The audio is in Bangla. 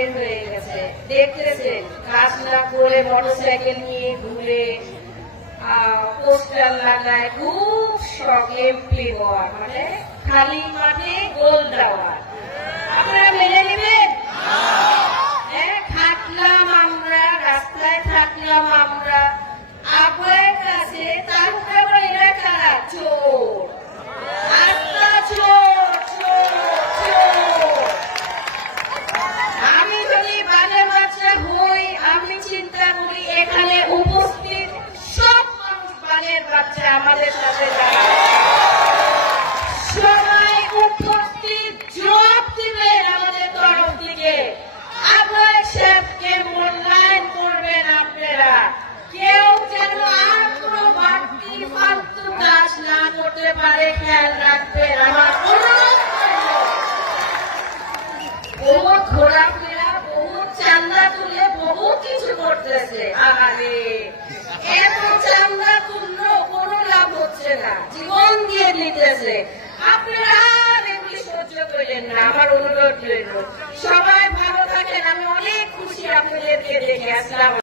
বের হয়ে গেছে, দেখতেছেন কাজ না করে মোটরসাইকেল নিয়ে ঘুরে পোস্টার লাগায়, খুব শখ এমপি হওয়ার, মানে খালি মাঠে গোল দেওয়ার। আপনারা মেনে নেবেন? হ্যাঁ, থাকলাম আমরা, রাস্তায় থাকলাম আমরা, আপনার কাছে তারপরে এরা কারা? চোর, আত্মা চোর, চোর, চোর। আমি যদি বাঘের বাচ্চা হই, আমি চিন্তা করি এখানে উপস্থিত সব মানুষ বাঘের বাচ্চা আমাদের সাথে যারা সবাই উপস্থিত জবাব দিবেন আমাদের তরফ থেকে। আবার সাহেবকে মূল্যায়ন করবেন আপনারা। কেউ যেন আর কোনো বাড়তি ফালতু কাজ না করতে পারে খেয়াল রাখবেন, আমার অনুরোধ। বহুত ঘোরাফেরা, বহুত চান্দা তুলে বহুত কিছু করতেছে, আরে এত চান্দা তুললো কোনো লাভ হচ্ছে না, জীবন দিয়ে দিতেছে। আপনারা আর এগুলি সহ্য করেন না, আমার অনুরোধ রইল। সবাই ভালো থাকেন, আমি অনেক খুশি আপনাদেরকে দেখে আসলাম।